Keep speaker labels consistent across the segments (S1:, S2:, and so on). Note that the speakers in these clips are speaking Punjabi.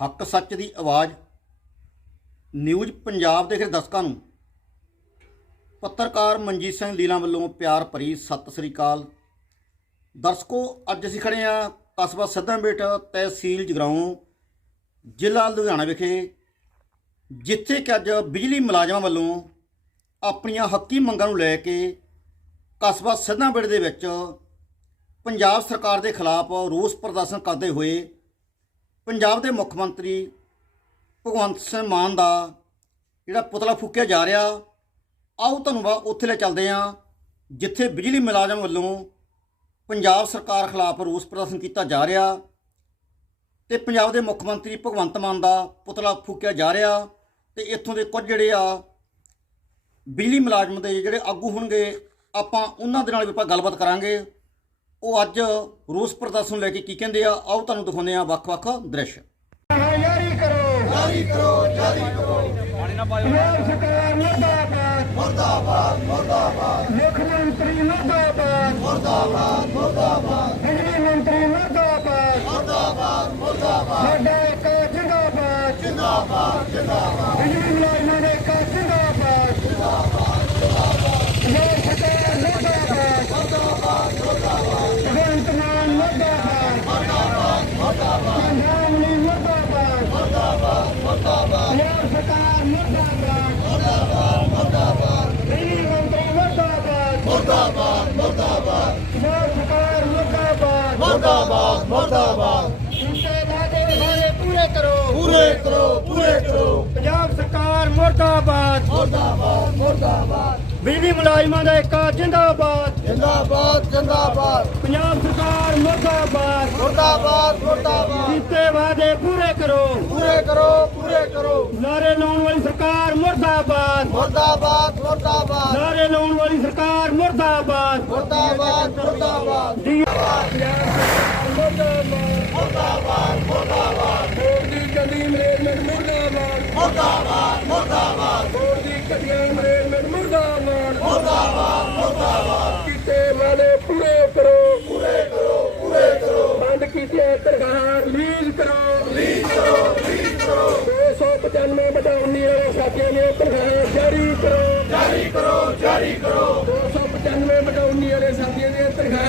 S1: ਹੱਕ ਸੱਚ ਦੀ ਆਵਾਜ਼ ਨਿਊਜ਼ ਪੰਜਾਬ ਦੇ ਖਿਰ ਦਰਸ਼ਕਾਂ ਨੂੰ। ਪੱਤਰਕਾਰ ਮਨਜੀਤ ਸਿੰਘ ਲੀਲਾ ਵੱਲੋਂ ਪਿਆਰ ਭਰੀ ਸਤਿ ਸ੍ਰੀ ਅਕਾਲ। ਦਰਸ਼ਕੋ, ਅੱਜ ਅਸੀਂ ਖੜੇ ਆ ਕਸਬਾ ਸਿੱਧਾਂਬੇਟ ਤਹਿਸੀਲ ਜਗਰਾਉਂ, ਜ਼ਿਲ੍ਹਾ ਲੁਧਿਆਣਾ ਵਿਖੇ, ਜਿੱਥੇ ਕਿ ਅੱਜ ਬਿਜਲੀ ਮੁਲਾਜ਼ਮਾਂ ਵੱਲੋਂ ਆਪਣੀਆਂ ਹੱਕੀ ਮੰਗਾਂ ਨੂੰ ਲੈ ਕੇ ਕਸਬਾ ਸਿੱਧਾਂਬੇਟ ਦੇ ਵਿੱਚ ਪੰਜਾਬ ਸਰਕਾਰ ਦੇ ਖਿਲਾਫ ਰੋਸ ਪ੍ਰਦਰਸ਼ਨ ਕਰਦੇ ਹੋਏ ਪੰਜਾਬ ਦੇ ਮੁੱਖ ਮੰਤਰੀ ਭਗਵੰਤ ਸਿੰਘ ਮਾਨ ਦਾ ਜਿਹੜਾ ਪੁਤਲਾ ਫੂਕਿਆ ਜਾ ਰਿਹਾ, ਆਓ ਤੁਹਾਨੂੰ ਵਾ ਉੱਥੇ ਲੈ ਚੱਲਦੇ ਹਾਂ, ਜਿੱਥੇ ਬਿਜਲੀ ਮੁਲਾਜ਼ਮ ਵੱਲੋਂ ਪੰਜਾਬ ਸਰਕਾਰ ਖਿਲਾਫ ਰੋਸ ਪ੍ਰਦਰਸ਼ਨ ਕੀਤਾ ਜਾ ਰਿਹਾ ਤੇ ਪੰਜਾਬ ਦੇ ਮੁੱਖ ਮੰਤਰੀ ਭਗਵੰਤ ਮਾਨ ਦਾ ਪੁਤਲਾ ਫੂਕਿਆ ਜਾ ਰਿਹਾ ਤੇ ਇੱਥੋਂ ਦੇ ਕੁਝ ਜਿਹੜੇ ਆ ਬਿਜਲੀ ਮੁਲਾਜ਼ਮ ਦੇ ਜਿਹੜੇ ਆਗੂ ਹੋਣਗੇ, ਆਪਾਂ ਉਹਨਾਂ ਦੇ ਨਾਲ ਵੀ ਆਪਾਂ ਗੱਲਬਾਤ ਕਰਾਂਗੇ। ਉਹ ਅੱਜ ਰੋਸ ਪ੍ਰਦਰਸ਼ਨ ਨੂੰ ਲੈ ਕੇ ਕੀ ਕਹਿੰਦੇ ਆ? ਆਓ ਤੁਹਾਨੂੰ ਦਿਖਾਉਂਦੇ ਆ ਵੱਖ-ਵੱਖ ਦ੍ਰਿਸ਼।
S2: ਜਾਰੀ ਕਰੋ। ਜਾਰੀ ਕਰੋ ਜਾਰੀ ਕਰੋ। ਪੰਜਾਬ ਸਰਕਾਰ ਮੁਰਦਾਬਾਦ। ਮੁਰਦਾਬਾਦ ਮੁਰਦਾਬਾਦ। ਮੁੱਖ ਮੰਤਰੀ ਮੁਰਦਾਬਾਦ। ਮੁਰਦਾਬਾਦ ਮੁਰਦਾਬਾਦ। ਬਿਜਲੀ ਮੰਤਰੀ ਮੁਰਦਾਬਾਦ। ਮੁਰਦਾਬਾਦ ਮੁਰਦਾਬਾਦ। ਸਾਡਾ ਇੱਕ ਜਿੰਦਾਬਾਦ। ਜਿੰਦਾਬਾਦ ਜਿੰਦਾਬਾਦ। ਬਿਜਲੀ ਮੁਲਾਜ਼ਮਾਂ ਦਾ ਇੱਕ ਜਿੰਦਾਬਾਦ ਜਿੰਦਾਬਾਦ ਜਿੰਦਾਬਾਦ ਪੰਜਾਬ ਸਰਕਾਰ ਮੁਰਦਾਬਾਦ ਮੁਰਦਾਬਾਦ ਮੁਰਦਾਬਾਦ ਭਗਵੰਤ ਮਾਨ ਮੁਰਦਾਬਾਦ ਮੁਰਦਾਬਾਦ ਮੁਰਦਾਬਾਦ ਪੰਜਾਬ ਲਈ ਮੁਰਦਾਬਾਦ ਪੰਜਾਬ ਸਰਕਾਰ ਮੁਰਦਾਬਾਦ ਮੁਰਦਾਬਾਦ ਮੁਰਦਾਬਾਦ ਬਿਜਲੀ ਮੰਤਰੀ ਮੁਰਦਾਬਾਦ ਮੁਰਦਾਬਾਦ ਮੁਰਦਾਬਾਦ ਪੰਜਾਬ ਸਰਕਾਰ ਮੁਰਦਾਬਾਦ ਮੁਰਦਾਬਾਦ। ਉਸੇ ਵਾਅਦੇ ਵਾਅਦੇ ਪੂਰੇ ਕਰੋ ਪੂਰੇ ਕਰੋ। ਪੂਰੇ ਕਰੋ ਪੰਜਾਬ ਸਰਕਾਰ ਮੁਰਦਾਬਾਦ। ਮੁਰਦਾਬਾਦ ਮੁਰਦਾਬਾਦ। ਬਿਜਲੀ ਮੁਲਾਜ਼ਮਾਂ ਦਾ ਇੱਕ ਜਿੰਦਾਬਾਦ। ਜਿੰਦਾਬਾਦ ਜਿੰਦਾਬਾਦ। ਪੰਜਾਬ ਸਰਕਾਰ ਮੁਰਦਾਬਾਦ। ਮੁਰਦਾਬਾਦ ਮੁਰਦਾਬਾਦ। ਕੀਤੇ ਵਾਅਦੇ ਪੂਰੇ ਕਰੋ। ਪੂਰੇ ਕਰੋ ਪੂਰੇ ਕਰੋ। ਨਾਰੇ ਲਾਉਣ ਵਾਲੀ ਸਰਕਾਰ ਮੁਰਦਾਬਾਦ। ਮੁਰਦਾਬਾਦ ਮੁਰਦਾਬਾਦ। ਨਾਰੇ ਲਾਉਣ ਵਾਲੀ ਸਰਕਾਰ ਮੁਰਦਾਬਾਦ। ਮੁਰਦਾਬਾਦ ਮੁਰਦਾਬਾਦ। ਮੁਰਦਾਬਾਦ ਮੁਰਦਾਬਾਦ ਮੋਦੀ ਗਲੀ ਮੈਨੇਜਮੈਂਟ ਮੁਰਦਾਬਾਦ ਮੁਰਦਾਬਾਦ ਮੁਰਦਾਬਾਦ ਮੋਦੀ ਗਲੀਆਂ ਮੈਨੇਜਮੈਂਟ ਮੁਰਦਾਬਾਦ ਮੁਰਦਾਬਾਦ ਮੁਰਦਾਬਾਦ ਕੀਤੇ ਵਾਅਦੇ ਪੂਰੇ ਕਰੋ ਪੂਰੇ ਕਰੋ ਪੂਰੇ ਕਰੋ ਬੰਦ ਕੀਤੀਆਂ ਤਨਖਾਹਾਂ ਰਿਲੀਜ਼ ਕਰੋ ਰਿਲੀਜ਼ ਕਰੋ ਰਿਲੀਜ਼ ਕਰੋ 295 ਬਟਾਉਣੀ ਵਾਲੇ ਸਾਥੀਆਂ ਦੀਆਂ ਤਨਖਾਹਾਂ ਜਾਰੀ ਕਰੋ ਜਾਰੀ ਕਰੋ ਜਾਰੀ ਕਰੋ 295 ਬਟਾਉਣੀ ਵਾਲੇ ਸਾਥੀਆਂ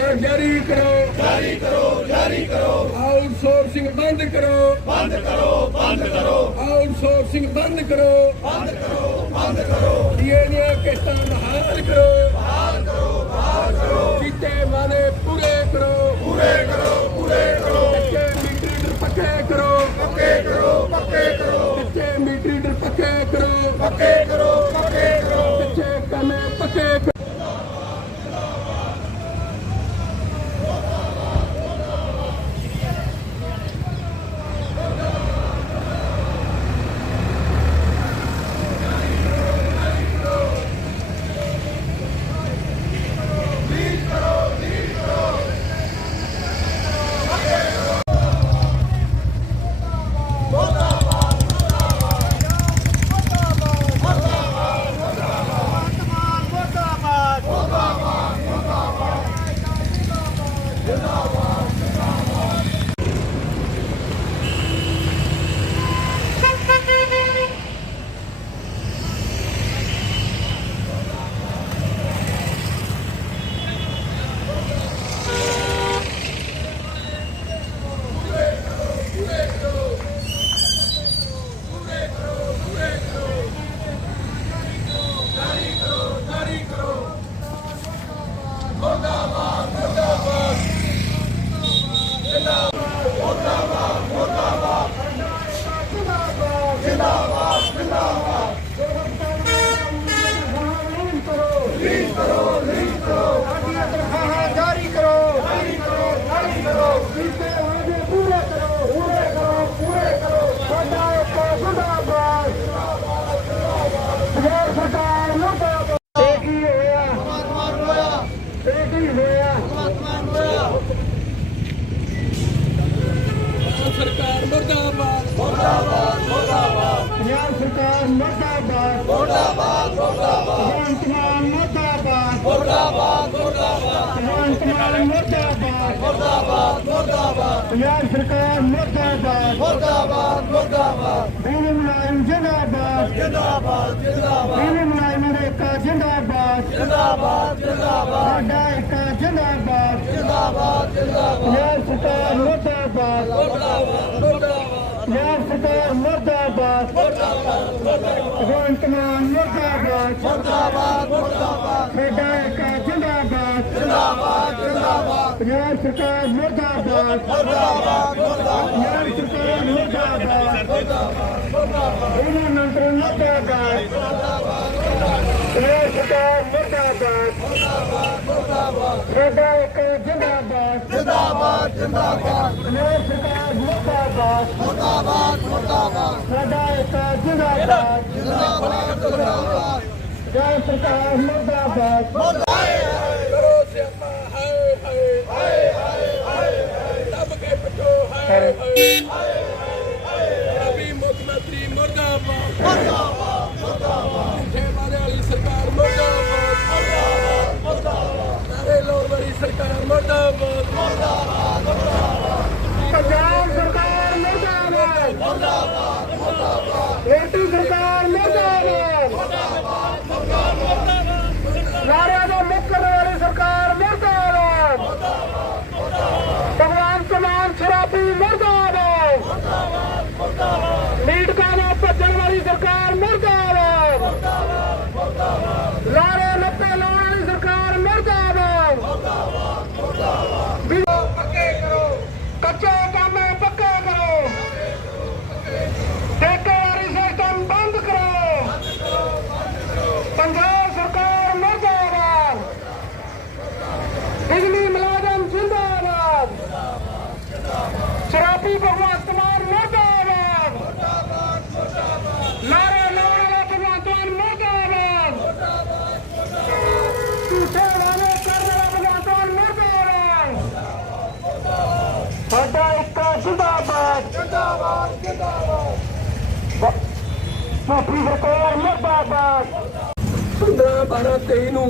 S2: ਤਨਖਾਹਾਂ ਜਾਰੀ ਕਰੋ। ਜਾਰੀ ਕਰੋ ਜਾਰੀ ਕਰੋ। ਆਊਟਸੋਰਸਿੰਗ ਬੰਦ ਕਰੋ। ਬੰਦ ਕਰੋ ਬੰਦ ਕਰੋ। ਆਊਟਸੋਰਸਿੰਗ ਬੰਦ ਕਰੋ। ਬੰਦ ਕਰੋ ਬੰਦ ਕਰੋ। ਦੀਆਂ ਕਿਸ਼ਤਾਂ ਬਹਾਲ ਕਰੋ। ਬਹਾਲ ਕਰੋ ਬਹਾਲ ਕਰੋ। ਕੀਤੇ ਕਰੋ ਪੂਰੇ ਕਰੋ। ਪੂਰੇ ਕਰੋ ਕੱਚੇ ਮੀਟਰ ਪੱਕੇ ਕਰੋ ਪੱਕੇ ਕਰੋ ਪੱਕੇ ਕਰੋ ਕੱਚੇ ਮੀਟਰ ਪੱਕੇ ਕਰੋ ਪੱਕੇ ਕਰੋ ਪੱਕੇ ਕਰੋ ਕੱਚੇ ਕਮੇ ਪੱਕੇ ਕਰੋ ਜਾਰੀ ਮੁਰਦਾਬਾਦ ਮੁਰਦਾਬਾਦ ਮੁਰਦਾਬਾਦ। ਮੁਰਦਾਬਾਦ ਮੁਰਦਾਬਾਦ ਮੁਰਦਾਬਾਦ ਮੁਰਦਾਬਾਦ ਮੁਰਦਾਬਾਦ ਪੰਜਾਬ ਸਰਕਾਰ ਮੁਰਦਾਬਾਦ। ਮੁਰਦਾਬਾਦ ਮੁਰਦਾਬਾਦ। ਬਿਜਲੀ ਮੁਲਾਜ਼ਮ ਜਿੰਦਾਬਾਦ। ਜਿੰਦਾਬਾਦ ਜਿੰਦਾਬਾਦ। ਬਿਜਲੀ ਮੁਲਾਜ਼ਮਾਂ ਦੇ ਏਕਾ ਜਿੰਦਾਬਾਦ। ਜਿੰਦਾਬਾਦ ਜਿੰਦਾਬਾਦ। ਸਾਡਾ ਏਕਾ ਜਿੰਦਾਬਾਦ। ਜਿੰਦਾਬਾਦ ਜਿੰਦਾਬਾਦ। ਪੰਜਾਬ ਸਰਕਾਰ ਮੁਰਦਾਬਾਦ। ਮੁਰਦਾਬਾਦ ਮੁਰਦਾਬਾਦ। ਪੰਜਾਬ ਸਰਕਾਰ ਮੁਰਦਾਬਾਦ। ਭਗਵੰਤ ਮਾਨ ਮੁਰਦਾਬਾਦ। ਮੁਰਦਾਬਾਦ ਮੁਰਦਾਬਾਦ। ਸਾਡਾ ਜਿੰਦਾਬਾਦ ਜਿੰਦਾਬਾਦ। ਜਿੰਦਾਬਾਦ। ਪੰਜਾਬ ਸਰਕਾਰ ਮੁਰਦਾਬਾਦ। ਮੁਰਦਾਬਾਦ ਮੁਰਦਾਬਾਦ। ਸਰਕਾਰ ਮੁਰਦਾਬਾਦ। ਮੁਰਦਾਬਾਦ ਇਹਨਾਂ ਮੰਤਰੀ ਮੁਰਦਾਬਾਦ। ਪੰਜਾਬ ਸਰਕਾਰ ਮੁਰਦਾਬਾਦ। ਮੁਰਦਾਬਾਦ ਸਾਡਾ ਏਕਾ ਜਿੰਦਾਬਾਦ। ਜਿੰਦਾਬਾਦ ਜਿੰਦਾਬਾਦ। ਪੰਜਾਬ ਸਰਕਾਰ ਮੁਰਦਾਬਾਦ। ਮੁਰਦਾਬਾਦ ਮੁਰਦਾਬਾਦ। ਸਾਡਾ ਏਕਾ ਜਿੰਦਾਬਾਦ। ਜਿੰਦਾਬਾਦ ਜਿੰਦਾਬਾਦ। ਸਰਕਾਰ ਮੁਰਦਾਬਾਦ।
S3: ਹਾਏ ਹਾਏ ਹਾਏ ਹਾਏ ਦੱਬ ਕੇ ਪਟੋ ਹਾਏ ਹਾਏ ਹਾਏ ਅਭੀ ਮੁੱਖ ਮੰਤਰੀ ਮੁਰਦਾਬਾਦ ਮੁਰਦਾਬਾਦ ਮੁਰਦਾਬਾਦ ਵਾਲੇ ਵਾਲੀ ਸਰਕਾਰ ਮੁਰਦਾਬਾਦ ਮੁਰਦਾਬਾਦ ਮੁਰਦਾਬਾਦ ਨਾਰੇ ਲੋੜ ਵਾਲੀ ਸਰਕਾਰ ਮੁਰਦਾਬਾਦ
S2: ਪੰਜਾਬ ਸਰਕਾਰ ਮੁਰਦਾਬਾਦ ਮੁਰਦਾਬਾਦ ਮੁਰਦਾਬਾਦ ਰੇਟੀ ਸਰਕਾਰ ਮੁਰਦਾਬਾਦ ਮੁਰਦਾਬਾਦ ਮੁਰਦਾਬਾਦ ਨਾਰਿਆਂ ਦਾ ਮੁੱਕਰ ਵਾਲੀ ਸਰਕਾਰ ਮੁਰਦਾਬਾਦ ਮੁਰਦਾਬਾਦ ਭਗਵਾਨ ਕਮਾਨ ਸ਼ਰਾਬੀ ਮੁਰਦਾਬਾਦ ਮੁਰਦਾਬਾਦ ਮੁਰਦਾਬਾਦ ਲੀਡਕਾਂ ਦਾ ਭੱਜਣ ਵਾਲੀ ਸਰਕਾਰ ਮੁਰਦਾਬਾਦ ਮੁਰਦਾਬਾਦ ਮੁਰਦਾਬਾਦ ਨਾਰੇ ਲੱਪੇ ਲਾਉਣ ਵਾਲੀ ਸਰਕਾਰ ਮੁਰਦਾਬਾਦ ਪੱਕੇ ਕਰੋ ਕੱਚੇ ਕੰਮ ਪੱਕੇ ਕਰੋ ਠੇਕੇਦਾਰੀ ਸਿਸਟਮ ਬੰਦ ਕਰੋ ਪੰਜਾਬ ਸਰਕਾਰ ਮੁਰਦਾਬਾਦ ਬਿਜਲੀ ਮੁਲਾਜ਼ਮ ਜਿੰਦਾਬਾਦ ਸ਼ਰਾਬੀ ਭਗਵੰਤ ਮਾਨ ਮੁਰਦਾਬਾਦ ਨਾਰੇ ਲਾਉਣ ਵਾਲਾ ਭਗਵੰਤ ਮਾਨ ਮੁਰਦਾਬਾਦ ਝੂਠੇ ਵਾਅਦੇ ਕਰਨ ਵਾਲਾ ਭਗਵੰਤ ਮਾਨ ਮੁਰਦਾਬਾਦ ਸਾਡਾ ਇੱਕਾ ਜਿੰਦਾਬਾਦ ਜਿੰਦਾਬਾਦ ਸਰਕਾਰ ਮੁਰਦਾਬਾਦ
S3: 15 12 23 ਨੂੰ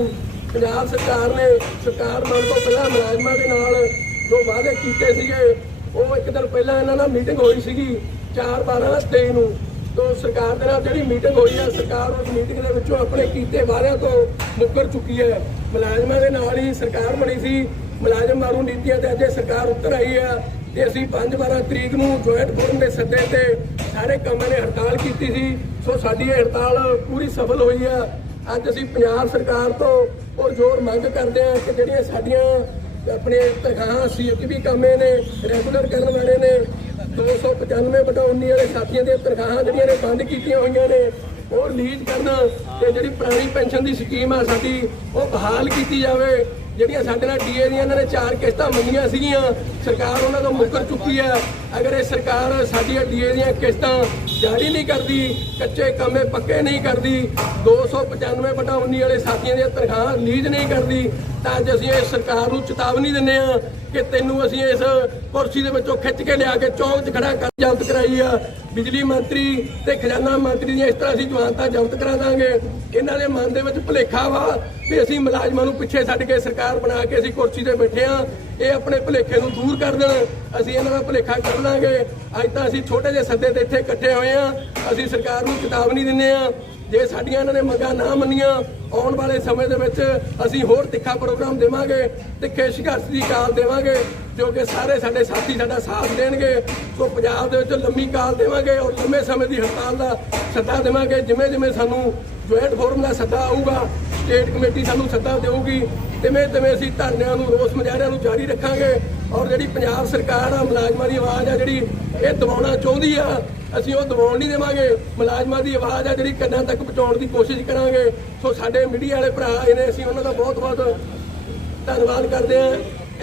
S3: ਪੰਜਾਬ ਸਰਕਾਰ ਨੇ ਸਰਕਾਰ ਬਣਨ ਤੋਂ ਪਹਿਲਾਂ ਮੁਲਾਜ਼ਮਾਂ ਦੇ ਨਾਲ ਜੋ ਵਾਅਦੇ ਕੀਤੇ ਸੀਗੇ, ਉਹ ਇੱਕ ਦਿਨ ਪਹਿਲਾਂ ਇਹਨਾਂ ਨਾਲ ਮੀਟਿੰਗ ਹੋਈ ਸੀਗੀ 4 12 23 ਨੂੰ। ਤੋਂ ਸਰਕਾਰ ਦੇ ਨਾਲ ਜਿਹੜੀ ਮੀਟਿੰਗ ਹੋਈ ਹੈ ਸਰਕਾਰ ਉਸ ਮੀਟਿੰਗ ਦੇ ਵਿੱਚੋਂ ਆਪਣੇ ਕੀਤੇ ਵਾਅਦਿਆਂ ਤੋਂ ਮੁੱਕਰ ਚੁੱਕੀ ਹੈ। ਮੁਲਾਜ਼ਮਾਂ ਦੇ ਨਾਲ ਹੀ ਸਰਕਾਰ ਬਣੀ ਸੀ। ਮੁਲਾਜ਼ਮ ਮਾਰੂ ਨੀਤੀਆਂ ਤੇ ਅੱਜ ਸਰਕਾਰ ਉੱਤਰ ਆਈ ਹੈ। ਤੇ ਅਸੀਂ 5 12 ਤਰੀਕ ਨੂੰ ਜੁਆਇੰਟ ਫੋਰਮ ਦੇ ਸੱਦੇ ਤੇ ਸਾਰੇ ਕੰਮਾਂ ਨੇ ਹੜਤਾਲ ਕੀਤੀ ਸੀ। ਸੋ ਸਾਡੀ ਇਹ ਹੜਤਾਲ ਪੂਰੀ ਸਫਲ ਹੋਈ ਆ। ਅੱਜ ਅਸੀਂ ਪੰਜਾਬ ਸਰਕਾਰ ਤੋਂ ਔਰ ਜ਼ੋਰ ਮੰਗ ਕਰਦੇ ਹਾਂ ਕਿ ਜਿਹੜੀਆਂ ਸਾਡੀਆਂ ਆਪਣੇ ਤਨਖਾਹਾਂ ਸੀ ਕਿ ਵੀ ਕੰਮੇ ਨੇ ਰੈਗੂਲਰ ਕਰਨ ਵਾਲੇ ਨੇ 295 ਬਟਾ 19 ਵਾਲੇ ਸਾਥੀਆਂ ਦੀਆਂ ਤਨਖਾਹਾਂ ਜਿਹੜੀਆਂ ਨੇ ਬੰਦ ਕੀਤੀਆਂ ਹੋਈਆਂ ਨੇ, ਉਹ ਰਿਲੀਜ਼ ਕਰਨ ਤੇ ਜਿਹੜੀ ਪੁਰਾਣੀ ਪੈਨਸ਼ਨ ਦੀ ਸਕੀਮ ਆ ਸਾਡੀ, ਉਹ ਬਹਾਲ ਕੀਤੀ ਜਾਵੇ। ਜਿਹੜੀਆਂ ਸਾਡੇ ਨਾਲ ਡੀਏ ਦੀਆਂ ਇਹਨਾਂ ਨੇ ਚਾਰ ਕਿਸ਼ਤਾਂ ਮੰਗੀਆਂ ਸੀਗੀਆਂ, ਸਰਕਾਰ ਉਹਨਾਂ ਤੋਂ ਮੁੱਕਰ ਚੁੱਕੀ ਹੈ। ਅਗਰ ਇਹ ਸਰਕਾਰ ਸਾਡੀਆਂ ਡੀਏ ਦੀਆਂ ਕਿਸ਼ਤਾਂ ਜਾਰੀ ਨਹੀਂ ਕਰਦੀ, ਕੱਚੇ ਕੰਮੇ ਪੱਕੇ ਨਹੀਂ ਕਰਦੀ 295 ਬਟਾ 19 ਵਾਲੇ ਸਾਥੀਆਂ ਦੀਆਂ ਤਨਖਾਹਾਂ ਰਿਲੀਜ਼ ਨਹੀਂ ਕਰਦੀ, ਤਾਂ ਅੱਜ ਅਸੀਂ ਇਸ ਸਰਕਾਰ ਨੂੰ ਚੇਤਾਵਨੀ ਦਿੰਦੇ ਆ ਕਿ ਤੈਨੂੰ ਅਸੀਂ ਇਸ ਕੁਰਸੀ ਦੇ ਵਿੱਚੋਂ ਖਿੱਚ ਕੇ ਲਿਆ ਕੇ ਚੌਂਕ 'ਚ ਖੜਾ ਕਰ ਜ਼ਬਤ ਕਰਾਈ ਆ। ਬਿਜਲੀ ਮੰਤਰੀ ਤੇ ਖਜ਼ਾਨਾ ਮੰਤਰੀ ਦੀਆਂ ਇਸ ਤਰ੍ਹਾਂ ਅਸੀਂ ਜਵਾਨਤਾ ਜ਼ਬਤ ਕਰਾ ਦਾਂਗੇ। ਇਹਨਾਂ ਦੇ ਮਨ ਦੇ ਵਿੱਚ ਭੁਲੇਖਾ ਵਾ ਵੀ ਅਸੀਂ ਮੁਲਾਜ਼ਮਾਂ ਨੂੰ ਪਿੱਛੇ ਛੱਡ ਕੇ ਸਰਕਾਰ ਬਣਾ ਕੇ ਅਸੀਂ ਕੁਰਸੀ ਤੇ ਬੈਠੇ ਆ ਇਹ ਆਪਣੇ ਭੁਲੇਖੇ ਨੂੰ ਦੂਰ ਕਰ ਦੇਣ। ਅਸੀਂ ਇਹਨਾਂ ਦਾ ਭੁਲੇਖਾ ਕਰ ਅੱਜ ਤਾਂ ਅਸੀਂ ਛੋਟੇ ਜਿਹੇ ਸੱਦੇ ਤੇ ਇੱਥੇ ਇਕੱਠੇ ਹੋਏ ਆ ਅਸੀਂ ਸਰਕਾਰ ਨੂੰ ਚੇਤਾਵਨੀ ਦਿੰਦੇ ਆ ਜੇ ਸਾਡੀਆਂ ਇਹਨਾਂ ਨੇ ਮੰਗਾਂ ਨਾ ਮੰਨੀਆਂ, ਆਉਣ ਵਾਲੇ ਸਮੇਂ ਦੇ ਵਿੱਚ ਅਸੀਂ ਹੋਰ ਤਿੱਖਾ ਪ੍ਰੋਗਰਾਮ ਦੇਵਾਂਗੇ, ਤਿੱਖੇ ਸੰਘਰਸ਼ ਦੀ ਕਾਲ ਦੇਵਾਂਗੇ, ਜੋ ਕਿ ਸਾਰੇ ਸਾਡੇ ਸਾਥੀ ਸਾਡਾ ਸਾਥ ਦੇਣਗੇ। ਸੋ ਪੰਜਾਬ ਦੇ ਵਿੱਚ ਲੰਮੀ ਕਾਲ ਦੇਵਾਂਗੇ ਔਰ ਲੰਮੇ ਸਮੇਂ ਦੀ ਹੜਤਾਲ ਦਾ ਸੱਦਾ ਦੇਵਾਂਗੇ। ਜਿਵੇਂ ਜਿਵੇਂ ਸਾਨੂੰ ਜੁਆਇੰਟ ਫੋਰਮ ਦਾ ਸੱਦਾ ਆਊਗਾ ਸਟੇਟ ਕਮੇਟੀ ਸਾਨੂੰ ਸੱਦਾ ਦੇਊਗੀ ਤਿਵੇਂ ਤਿਵੇਂ ਅਸੀਂ ਧਰਨਿਆਂ ਨੂੰ, ਰੋਸ ਮੁਜ਼ਾਹਰਿਆਂ ਨੂੰ ਜਾਰੀ ਰੱਖਾਂਗੇ ਔਰ ਜਿਹੜੀ ਪੰਜਾਬ ਸਰਕਾਰ ਆ, ਮੁਲਾਜ਼ਮਾਂ ਦੀ ਆਵਾਜ਼ ਆ ਜਿਹੜੀ ਇਹ ਦਬਾਉਣਾ ਚਾਹੁੰਦੀ ਆ, ਅਸੀਂ ਉਹ ਦਬਾਉਣ ਨਹੀਂ ਦੇਵਾਂਗੇ। ਮੁਲਾਜ਼ਮਾਂ ਦੀ ਆਵਾਜ਼ ਆ ਜਿਹੜੀ ਕੰਨਾਂ ਤੱਕ ਪਹੁੰਚਾਉਣ ਦੀ ਕੋਸ਼ਿਸ਼ ਕਰਾਂਗੇ। ਸੋ ਸਾਡੇ ਮੀਡੀਆ ਵਾਲੇ ਭਰਾ ਆਏ ਨੇ ਅਸੀਂ ਉਹਨਾਂ ਦਾ ਬਹੁਤ ਬਹੁਤ ਧੰਨਵਾਦ ਕਰਦੇ ਹਾਂ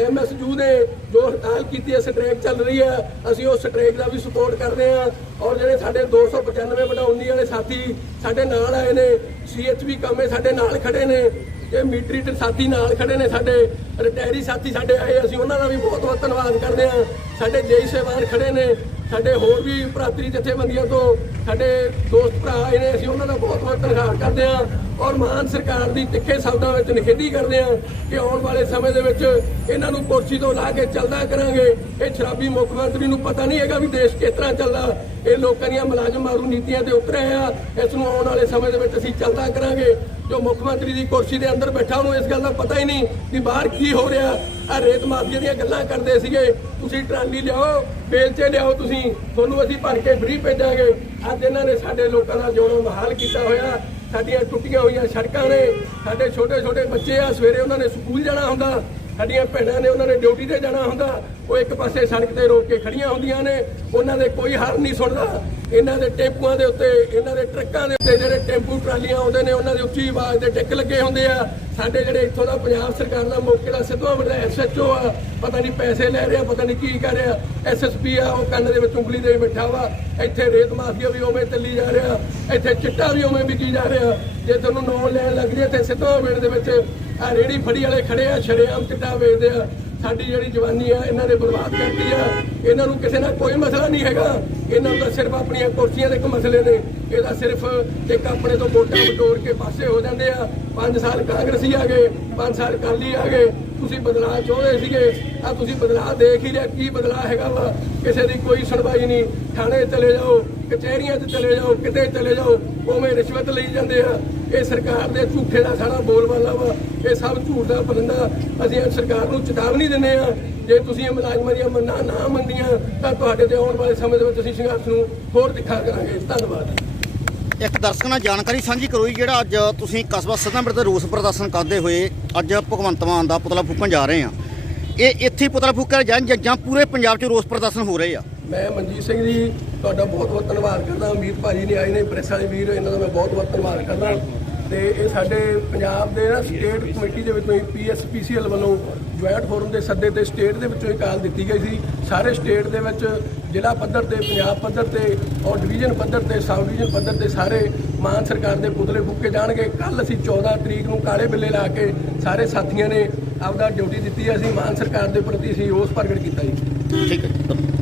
S3: ਐਮਐਸਯੂ ਨੇ ਜੋ ਹੜਤਾਲ ਕੀਤੀ ਹੈ ਸਟ੍ਰੈਕ ਚੱਲ ਰਹੀ ਹੈ ਅਸੀਂ ਉਸ ਸਟ੍ਰੈਕ ਦਾ ਵੀ ਸਪੋਰਟ ਕਰਦੇ ਹਾਂ ਔਰ ਜਿਹੜੇ ਸਾਡੇ 295 ਬਟਾ 19 ਸਾਥੀ ਸਾਡੇ ਨਾਲ ਆਏ ਨੇ ਸੀਐਚਵੀ ਕਾਮੇ ਸਾਡੇ ਨਾਲ ਖੜੇ ਨੇ, ਇਹ ਮੀਟਰੀ ਸਾਥੀ ਨਾਲ ਖੜੇ ਨੇ ਸਾਡੇ ਰਿਟਾਇਰੀ ਸਾਥੀ ਸਾਡੇ ਆਏ, ਅਸੀਂ ਉਹਨਾਂ ਦਾ ਵੀ ਬਹੁਤ ਬਹੁਤ ਧੰਨਵਾਦ ਕਰਦੇ ਹਾਂ। ਸਾਡੇ ਜੇਈ ਸਹਿਬਾਨ ਖੜੇ ਨੇ ਸਾਡੇ ਹੋਰ ਵੀ ਭਰਾਤਰੀ ਜਥੇਬੰਦੀਆਂ ਤੋਂ ਸਾਡੇ ਦੋਸਤ ਭਰਾ ਆਏ ਨੇ, ਅਸੀਂ ਉਹਨਾਂ ਦਾ ਬਹੁਤ ਬਹੁਤ ਧੰਨਵਾਦ ਕਰਦੇ ਹਾਂ ਔਰ ਮਾਨ ਸਰਕਾਰ ਦੀ ਤਿੱਖੇ ਸ਼ਬਦਾਂ ਵਿੱਚ ਨਿਖੇਧੀ ਕਰਦੇ ਹਾਂ ਕਿ ਆਉਣ ਵਾਲੇ ਸਮੇਂ ਦੇ ਵਿੱਚ ਇਹਨਾਂ ਨੂੰ ਕੁਰਸੀ ਤੋਂ ਲਾ ਕੇ ਚੱਲਦਾ ਕਰਾਂਗੇ। ਇਹ ਸ਼ਰਾਬੀ ਮੁੱਖ ਮੰਤਰੀ ਨੂੰ ਪਤਾ ਨਹੀਂ ਹੈਗਾ ਵੀ ਦੇਸ਼ ਕਿਸ ਤਰ੍ਹਾਂ ਚੱਲਦਾ। ਇਹ ਲੋਕਾਂ ਦੀਆਂ ਮੁਲਾਜ਼ਮ ਮਾਰੂ ਨੀਤੀਆਂ ਤੇ ਉਤਰੇ ਆ ਇਸ ਨੂੰ ਆਉਣ ਵਾਲੇ ਸਮੇਂ ਦੇ ਵਿੱਚ ਅਸੀਂ ਚੱਲਦਾ ਕਰਾਂਗੇ। ਜੋ ਮੁੱਖ ਮੰਤਰੀ ਦੀ ਕੁਰਸੀ ਦੇ ਅੰਦਰ ਬੈਠਾ ਉਹਨੂੰ ਇਸ ਗੱਲ ਦਾ ਪਤਾ ਹੀ ਨਹੀਂ ਕਿ ਬਾਹਰ ਕੀ ਹੋ ਰਿਹਾ। ਆ ਰੇਤ ਮਾਫੀਆ ਦੀਆਂ ਗੱਲਾਂ ਕਰਦੇ ਸੀਗੇ। ਤੁਸੀਂ ਟਰਾਲੀ ਲਿਆਓ ਬੇਲਚੇ ਲਿਆਓ ਤੁਸੀਂ। ਤੁਹਾਨੂੰ ਅਸੀਂ ਭਰ ਕੇ ਫ੍ਰੀ ਭੇਜਾਂਗੇ। ਅੱਜ ਇਹਨਾਂ ਨੇ ਸਾਡੇ ਲੋਕਾਂ ਦਾ ਜਿਉਣਾ ਮਹਾਲ ਕੀਤਾ ਹੋਇਆ। ਸਾਡੀਆਂ ਟੁੱਟੀਆਂ ਹੋਈਆਂ ਸੜਕਾਂ ਨੇ। ਸਾਡੇ ਛੋਟੇ ਛੋਟੇ ਬੱਚੇ ਆ, ਸਵੇਰੇ ਉਹਨਾਂ ਨੇ ਸਕੂਲ ਜਾਣਾ ਹੁੰਦਾ। ਸਾਡੀਆਂ ਭੈਣਾਂ ਨੇ ਉਹਨਾਂ ਨੇ ਡਿਊਟੀ ਤੇ ਜਾਣਾ ਹੁੰਦਾ। ਉਹ ਇੱਕ ਪਾਸੇ ਸੜਕ ਤੇ ਰੋਕ ਕੇ ਖੜੀਆਂ ਹੁੰਦੀਆਂ ਨੇ। ਉਹਨਾਂ ਦੇ ਕੋਈ ਹਰ ਨਹੀਂ ਸੁਣਦਾ। ਇਹਨਾਂ ਦੇ ਟੈਂਪੂਆਂ ਦੇ ਉੱਤੇ, ਇਹਨਾਂ ਦੇ ਟਰੱਕਾਂ ਦੇ ਉੱਤੇ ਜਿਹੜੇ ਟੈਂਪੂ ਟਰਾਲੀਆਂ ਆਉਂਦੇ ਨੇ, ਉਹਨਾਂ ਦੀ ਉੱਚੀ ਆਵਾਜ਼ ਦੇ ਟਿੱਕ ਲੱਗੇ ਹੁੰਦੇ ਆ। ਸਾਡੇ ਜਿਹੜੇ ਇੱਥੋਂ ਦਾ ਪੰਜਾਬ ਸਰਕਾਰ ਦਾ ਮੌਕੇ ਦਾ ਸਿੱਧਵਾ ਵੱਡਾ ਐਸਐਚਓ ਆ, ਪਤਾ ਨਹੀਂ ਪੈਸੇ ਲੈ ਰਿਹਾ, ਪਤਾ ਨਹੀਂ ਕੀ ਕਰ ਰਿਹਾ। ਐਸਐਸਪੀ ਆ, ਉਹ ਕੰਨ ਦੇ ਵਿੱਚ ਉਂਗਲੀ ਦੇ ਬੈਠਾ ਵਾ। ਇੱਥੇ ਰੇਤ ਮਾਫੀਆ ਵੀ ਉਵੇਂ ਚੱਲੀ ਜਾ ਰਿਹਾ। ਇੱਥੇ ਚਿੱਟਾ ਵੀ ਉਵੇਂ ਵਿਕੀ ਜਾ ਰਿਹਾ। ਜੇ ਤੁਹਾਨੂੰ ਨੌ ਲੈਣ ਲੱਗ ਜੇ ਤੇ ਸਿੱਧਵਾ ਵੇੜ ਦੇ ਵਿੱਚ ਆ ਰੇੜੀ ਫੜੀ ਵਾਲੇ ਖੜੇ ਆ ਸ਼ਰੇਆਮ ਚਿੱਟਾ ਵੇਚਦੇ ਆ। ਸਾਡੀ ਜਿਹੜੀ ਜਵਾਨੀ ਆ, ਇਹਨਾਂ ਨੇ ਬਰਬਾਦ ਕਰਤੀ ਆ। ਇਹਨਾਂ ਨੂੰ ਕਿਸੇ ਨਾਲ ਕੋਈ ਮਸਲਾ ਨਹੀਂ ਹੈਗਾ। ਇਹਨਾਂ ਨੂੰ ਤਾਂ ਸਿਰਫ ਆਪਣੀਆਂ ਕੁਰਸੀਆਂ ਦੇ ਇੱਕ ਮਸਲੇ ਨੇ। ਇਹਦਾ ਸਿਰਫ ਇੱਕ ਆਪਣੇ ਤੋਂ ਵੋਟਾਂ ਬਟੋਰ ਕੇ ਪਾਸੇ ਹੋ ਜਾਂਦੇ ਆ। 5 ਸਾਲ ਕਾਂਗਰਸੀ ਆ ਗਏ 5 ਸਾਲ ਕਾਲੀ ਆ ਗਏ। ਤੁਸੀਂ ਬਦਲਾਅ ਚਾਹੁੰਦੇ ਸੀਗੇ ਆ ਤੁਸੀਂ ਬਦਲਾਅ ਦੇਖ ਹੀ ਲਿਆ। ਕੀ ਬਦਲਾਅ ਹੈਗਾ ਵਾ? ਕਿਸੇ ਦੀ ਕੋਈ ਸੁਣਵਾਈ ਨਹੀਂ। ਥਾਣੇ ਚਲੇ ਜਾਓ, ਕਚਹਿਰੀਆਂ 'ਚ ਚਲੇ ਜਾਓ, ਕਿਤੇ ਚਲੇ ਜਾਓ, ਉਵੇਂ ਰਿਸ਼ਵਤ ਲਈ ਜਾਂਦੇ ਆ। ਇਹ ਸਰਕਾਰ ਦੇ ਝੂਠੇ ਦਾ ਸਾਰਾ ਬੋਲਬਾਲਾ ਵਾ। ਇਹ ਸਭ ਝੂਠ ਦਾ ਪਰੰਦਾ ਅਸੀਂ ਸਰਕਾਰ ਨੂੰ ਚੇਤਾਵਨੀ ਦਿੰਦੇ ਆ ਜੇ ਤੁਸੀਂ ਇਹ ਮੁਲਾਜ਼ਮਾਂ ਦੀਆਂ ਮੰਨਾਂ ਨਾ ਮੰਨੀਆਂ ਤਾਂ ਤੁਹਾਡੇ ਤੇ ਆਉਣ ਵਾਲੇ ਸਮੇਂ ਦੇ ਵਿੱਚ ਅਸੀਂ ਸੰਘਰਸ਼ ਨੂੰ ਹੋਰ ਤਿੱਖਾ ਕਰਾਂਗੇ। ਧੰਨਵਾਦ।
S1: ਇੱਕ ਦਰਸ਼ਕ ਨਾਲ ਜਾਣਕਾਰੀ ਸਾਂਝੀ ਕਰੋ ਜੀ ਜਿਹੜਾ ਅੱਜ ਤੁਸੀਂ ਕਸਬਾ ਸਦਨਪੁਰ ਤੇ ਰੋਸ ਪ੍ਰਦਰਸ਼ਨ ਕਰਦੇ ਹੋਏ ਅੱਜ ਭਗਵੰਤ ਮਾਨ ਦਾ ਪੁਤਲਾ ਫੂਕਣ ਜਾ ਰਹੇ ਆ ਇਹ ਇੱਥੇ ਪੁਤਲਾ ਫੂਕਿਆ ਜਾਂ ਜਾਂ- ਜਾਂ ਪੂਰੇ ਪੰਜਾਬ 'ਚ ਰੋਸ ਪ੍ਰਦਰਸ਼ਨ ਹੋ ਰਹੇ ਆ?
S3: ਮੈਂ ਮਨਜੀਤ ਸਿੰਘ ਜੀ ਤੁਹਾਡਾ ਬਹੁਤ ਬਹੁਤ ਧੰਨਵਾਦ ਕਰਦਾ। ਅਮੀਰ ਭਾਜੀ ਨੇ ਆਏ ਨੇ ਪ੍ਰੈਸ ਵਾਲੇ ਵੀਰ ਇਹਨਾਂ ਦਾ ਮੈਂ ਬਹੁਤ ਬਹੁਤ ਧੰਨਵਾਦ ਕਰਦਾ। ਤੇ ਇਹ ਸਾਡੇ ਪੰਜਾਬ ਦੇ ਨਾ ਸਟੇਟ ਕਮੇਟੀ ਦੇ ਵਿੱਚੋਂ ਪੀਐਸਪੀਸੀਐਲ ਵੱਲੋਂ ਜੁਆਇੰਟ ਫੋਰਮ ਦੇ ਸੱਦੇ ਤੇ ਸਟੇਟ ਦੇ ਵਿੱਚੋਂ ਇਹ ਕਾਲ ਦਿੱਤੀ ਗਈ ਸੀ। ਸਾਰੇ ਸਟੇਟ ਦੇ ਵਿੱਚ ਜ਼ਿਲ੍ਹਾ ਪੱਧਰ ਤੇ, ਪੰਜਾਬ ਪੱਧਰ ਤੇ ਔਰ ਡਿਵੀਜ਼ਨ ਪੱਧਰ ਤੇ, ਸਬ ਡਿਵੀਜ਼ਨ ਪੱਧਰ ਤੇ ਸਾਰੇ ਮਾਨ ਸਰਕਾਰ ਦੇ ਪੁਤਲੇ ਫੂਕੇ ਜਾਣਗੇ। ਕੱਲ ਅਸੀਂ 14 ਤਰੀਕ ਨੂੰ ਕਾਲੇ ਬਿੱਲੇ ਲਾ ਕੇ ਸਾਰੇ ਸਾਥੀਆਂ ਨੇ ਆਪਦਾ ਡਿਊਟੀ ਦਿੱਤੀ ਅਸੀਂ ਮਾਨ ਸਰਕਾਰ ਦੇ ਪ੍ਰਤੀ ਅਸੀਂ ਰੋਸ ਪ੍ਰਗਟ ਕੀਤਾ ਜੀ।
S1: ਠੀਕ ਹੈ ਜੀ।